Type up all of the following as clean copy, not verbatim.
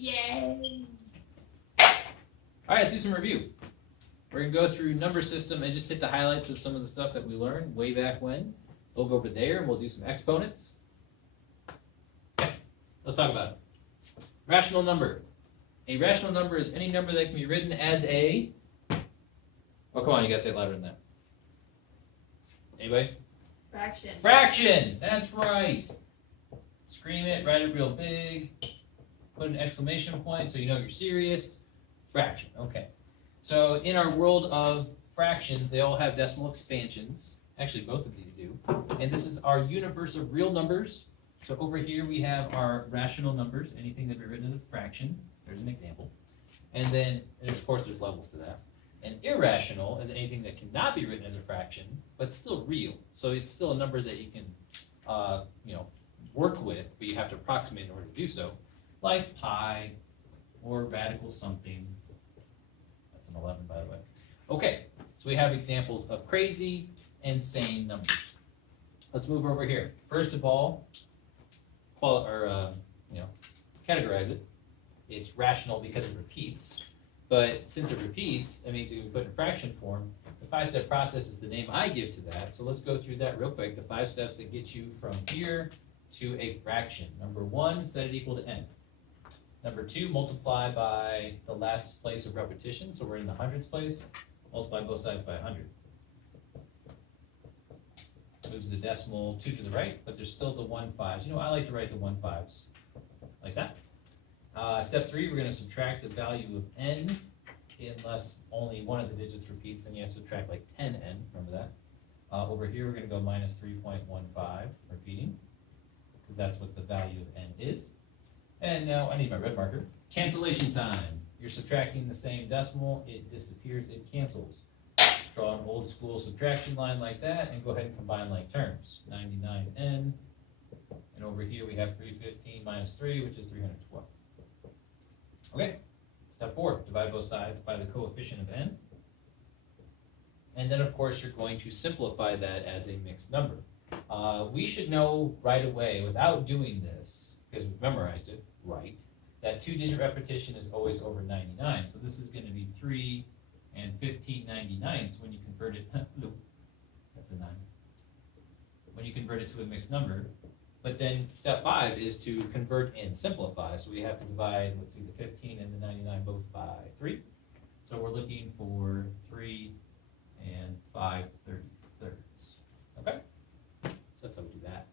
Yay! All right, let's do some review. We're going to go through number system and just hit the highlights of some of the stuff that we learned way back when. We'll go over there and we'll do some exponents. Okay, let's talk about it. Rational number. A rational number is any number that can be written as a... Oh, come on, you got to say it louder than that. Anybody? Fraction. Fraction! That's right. Scream it, write it real big. Put an exclamation point so you know you're serious. Fraction, okay. So in our world of fractions, they all have decimal expansions. Actually, both of these do. And this is our universe of real numbers. So over here we have our rational numbers, anything that can be written as a fraction. There's an example. And then, of course, there's levels to that. And irrational is anything that cannot be written as a fraction, but still real. So it's still a number that you can, work with, but you have to approximate in order to do so. Like pi or radical something. That's an 11, by the way. Okay, so we have examples of crazy and sane numbers. Let's move over here. First of all, categorize it. It's rational because it repeats. But since it repeats, that means it can be put in fraction form. The 5-step process is the name I give to that. So let's go through that real quick. The 5 steps that get you from here to a fraction. Number 1, set it equal to n. Number 2, multiply by the last place of repetition. So we're in the hundreds place. Multiply both sides by 100. Moves the decimal 2 to the right, but there's still the 1/5s. You know, I like to write the 1/5s like that. Step 3, we're going to subtract the value of n unless only one of the digits repeats, then you have to subtract like 10n, remember that. Over here we're going to go minus 3.15, repeating, because that's what the value of n is. And now I need my red marker. Cancellation time. You're subtracting the same decimal, it disappears, it cancels. Draw an old school subtraction line like that and go ahead and combine like terms. 99n, and over here we have 315 minus 3, which is 312. Okay, step 4, divide both sides by the coefficient of n. And then of course you're going to simplify that as a mixed number. We should know right away without doing this, because we've memorized it, right, that 2-digit repetition is always over 99. So this is going to be 3 and 15/99. When you convert it, that's a 9. When you convert it to a mixed number. But then step 5 is to convert and simplify. So we have to divide, let's see, the 15 and the 99 both by 3. So we're looking for 3 and 5/33. Okay? So that's how we do that.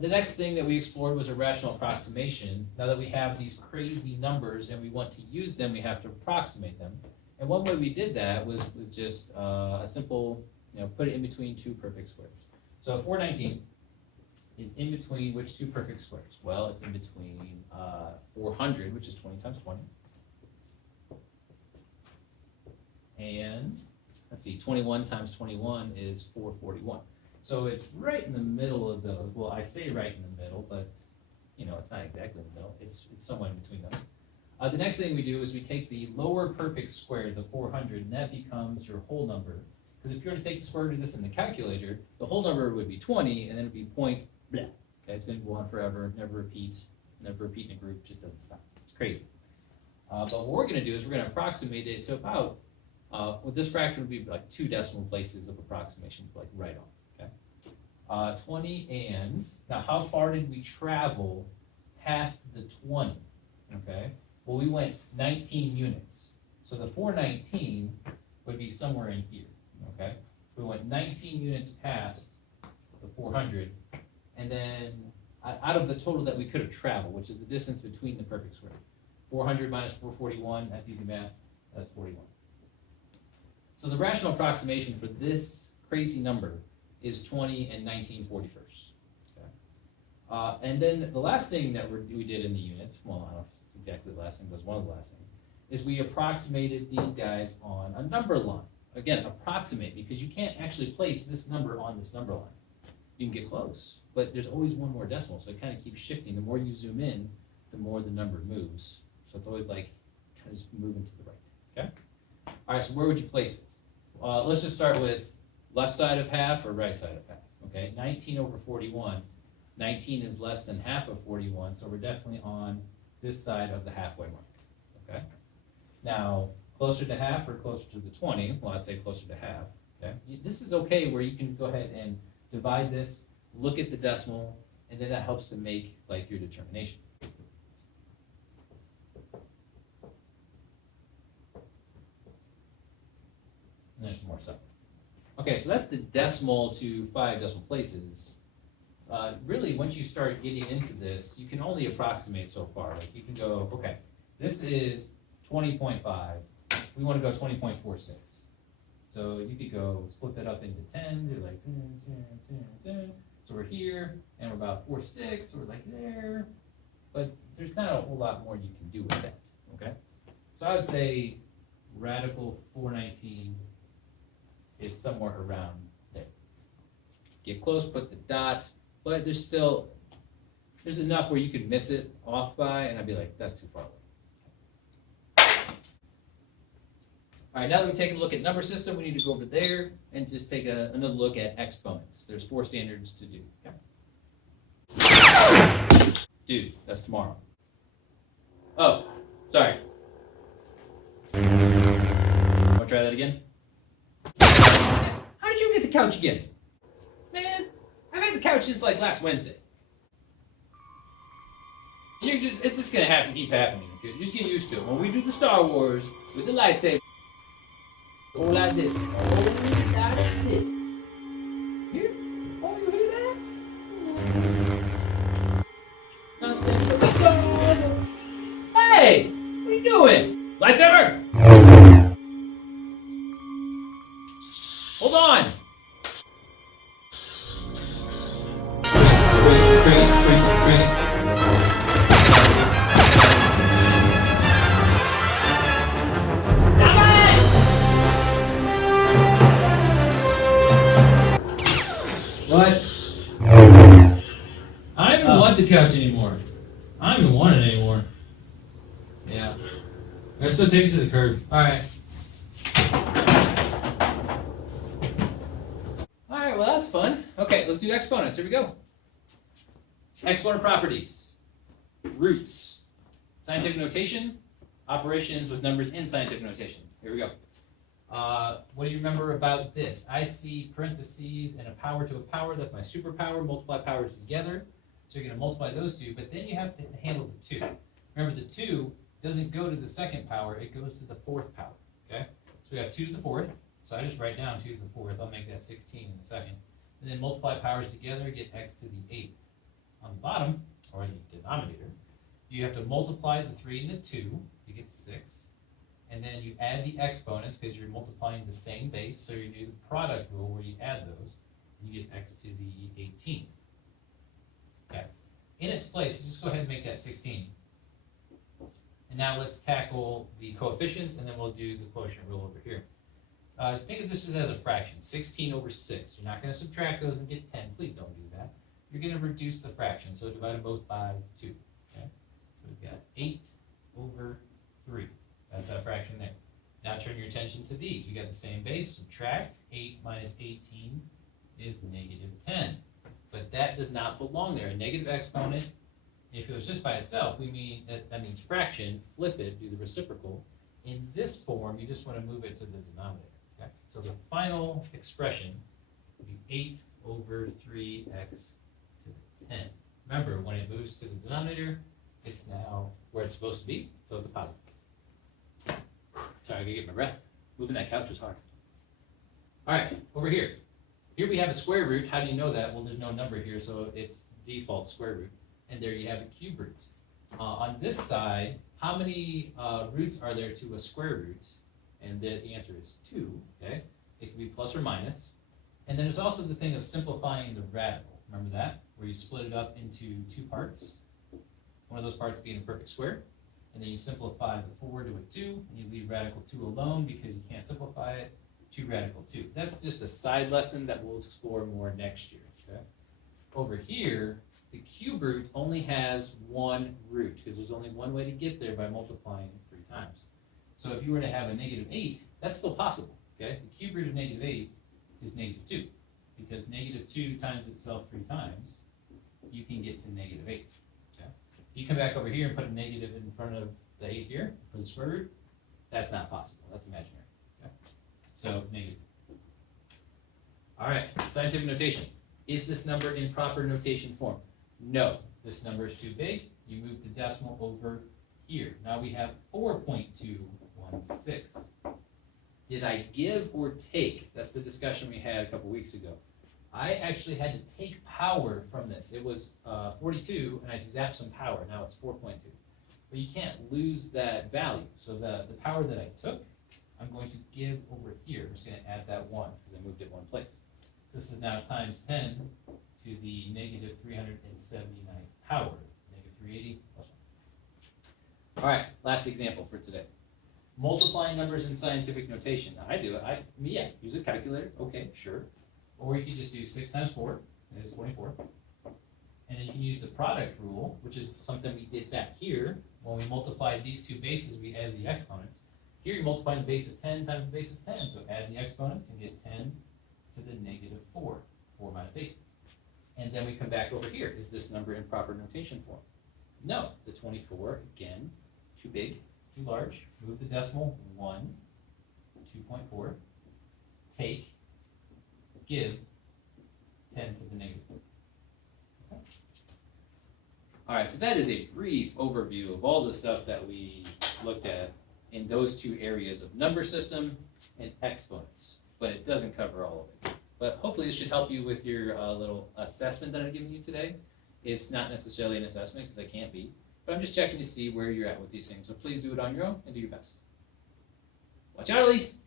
The next thing that we explored was a rational approximation. Now that we have these crazy numbers and we want to use them, we have to approximate them. And one way we did that was with just a simple, put it in between 2 perfect squares. So 419 is in between which 2 perfect squares? Well, it's in between 400, which is 20 times 20. And, let's see, 21 times 21 is 441. So it's right in the middle of those. Well, I say right in the middle, but, it's not exactly in the middle. It's somewhere in between them. The next thing we do is we take the lower perfect square, the 400, and that becomes your whole number. Because if you were to take the square root of this in the calculator, the whole number would be 20, and then it would be point blah. Okay, it's going to go on forever, never repeat in a group, just doesn't stop. It's crazy. But what we're going to do is we're going to approximate it to about, this fraction would be like 2 decimal places of approximation, like right on. Okay, 20 and, now how far did we travel past the 20? Okay, well we went 19 units. So the 419 would be somewhere in here. Okay, we went 19 units past the 400, and then out of the total that we could have traveled, which is the distance between the perfect square. 400 minus 441, that's easy math, that's 41. So the rational approximation for this crazy number is 20 and 19/41. Okay. And then the last thing that we did in the units, well, I don't know if it's exactly the last thing, but it's one of the last things, is we approximated these guys on a number line. Again, approximate, because you can't actually place this number on this number line. You can get close, but there's always one more decimal, so it kind of keeps shifting. The more you zoom in, the more the number moves. So it's always like kind of just moving to the right. Okay? All right, so where would you place it? Let's just start with left side of half or right side of half. Okay, 19/41. 19 is less than half of 41, so we're definitely on this side of the halfway mark, okay? Now, closer to half or closer to the 20, well, I'd say closer to half, okay? This is okay where you can go ahead and divide this, look at the decimal, and then that helps to make like your determination. And there's some more stuff. Okay, so that's the decimal to 5 decimal places. Really, once you start getting into this, you can only approximate so far. Like you can go, okay, this is 20.5. We want to go 20.46. So you could go split that up into 10. Do like 10, 10, 10, 10. So we're here, and we're about 4.6. So we're like there. But there's not a whole lot more you can do with that. Okay. So I would say radical 419 is somewhere around there. Get close, put the dot, but there's enough where you could miss it off by, and I'd be like, that's too far away. All right, now that we've taken a look at number system, we need to go over there and just take another look at exponents. There's 4 standards to do. Okay? Dude, that's tomorrow. Oh, sorry. Want to try that again? How did you get the couch again? Man, I've had the couch since like last Wednesday. It's just gonna keep happening. Okay? Just get used to it. When we do the Star Wars with the lightsaber, go like this. Go like this. Here? Oh, you hear that? Nothing but Star Wars. Hey! What are you doing? Lightsaber! Hold on! What? I don't even want the couch anymore. I don't even want it anymore. Yeah. Let's go take it to the curb. Alright. Alright, well that's fun. Okay, let's do exponents. Here we go. Exponent properties. Roots. Scientific notation. Operations with numbers in scientific notation. Here we go. What do you remember about this? I see parentheses and a power to a power. That's my superpower. Multiply powers together. So you're going to multiply those two, but then you have to handle the 2. Remember, the 2 doesn't go to the second power. It goes to the 4th power. Okay? So we have 2 to the 4th. So I just write down 2 to the 4th. I'll make that 16 in a second. And then multiply powers together, get x to the 8th. On the bottom, or the denominator, you have to multiply the 3 and the 2 to get 6. And then you add the exponents because you're multiplying the same base. So you do the product rule where you add those. And you get x to the 18th. Okay. In its place, just go ahead and make that 16. And now let's tackle the coefficients, and then we'll do the quotient rule over here. Think of this as a fraction, 16 over 6. You're not going to subtract those and get 10. Please don't do that. You're going to reduce the fraction, so divide them both by 2. Okay? So we've got 8 over 3. That's that fraction there. Now turn your attention to these. You got the same base. Subtract 8 minus 18 is negative 10. But that does not belong there. A negative exponent, if it was just by itself, that means fraction. Flip it, do the reciprocal. In this form, you just want to move it to the denominator. Okay? So the final expression will be 8 over 3x to the 10. Remember, when it moves to the denominator, it's now where it's supposed to be, so it's a positive. Sorry, I gotta get my breath. Moving that couch was hard. All right, over here. Here we have a square root. How do you know that? Well, there's no number here, so it's default square root. And there you have a cube root. On this side, how many roots are there to a square root? And the answer is 2, okay? It can be plus or minus. And then there's also the thing of simplifying the radical. Remember that? Where you split it up into 2 parts. One of those parts being a perfect square. And then you simplify the 4 to a 2, and you leave radical 2 alone because you can't simplify it to radical 2. That's just a side lesson that we'll explore more next year. Okay? Over here, the cube root only has 1 root because there's only one way to get there by multiplying it 3 times. So if you were to have a negative 8, that's still possible. Okay? The cube root of negative 8 is negative 2 because negative 2 times itself 3 times, you can get to negative 8. Okay? You come back over here and put a negative in front of the 8 here for the square root. That's not possible. That's imaginary. Okay? So negative. All right, scientific notation. Is this number in proper notation form? No, this number is too big. You move the decimal over here. Now we have 4.216. Did I give or take? That's the discussion we had a couple weeks ago. I actually had to take power from this. It was 42, and I zapped some power. Now it's 4.2. But you can't lose that value. So the power that I took, I'm going to give over here. I'm just going to add that 1 because I moved it one place. So this is now times 10 to the negative 379th power. Negative 380 plus 1. All right, last example for today. Multiplying numbers in scientific notation. Now I do it. Yeah, use a calculator. Okay, sure. Or you can just do 6 times 4, that is 24. And then you can use the product rule, which is something we did back here. When we multiplied these two bases, we added the exponents. Here you multiply the base of 10 times the base of 10, so add the exponents and get 10 to the negative 4, 4 minus 8. And then we come back over here. Is this number in proper notation form? No, the 24, again, too big, too large. Move the decimal 1, 2.4, take, give 10 to the negative 4. Okay. All right, so that is a brief overview of all the stuff that we looked at in those two areas of number system and exponents, but it doesn't cover all of it. But hopefully this should help you with your little assessment that I've given you today. It's not necessarily an assessment because I can't be, but I'm just checking to see where you're at with these things. So please do it on your own and do your best. Watch out, Elise!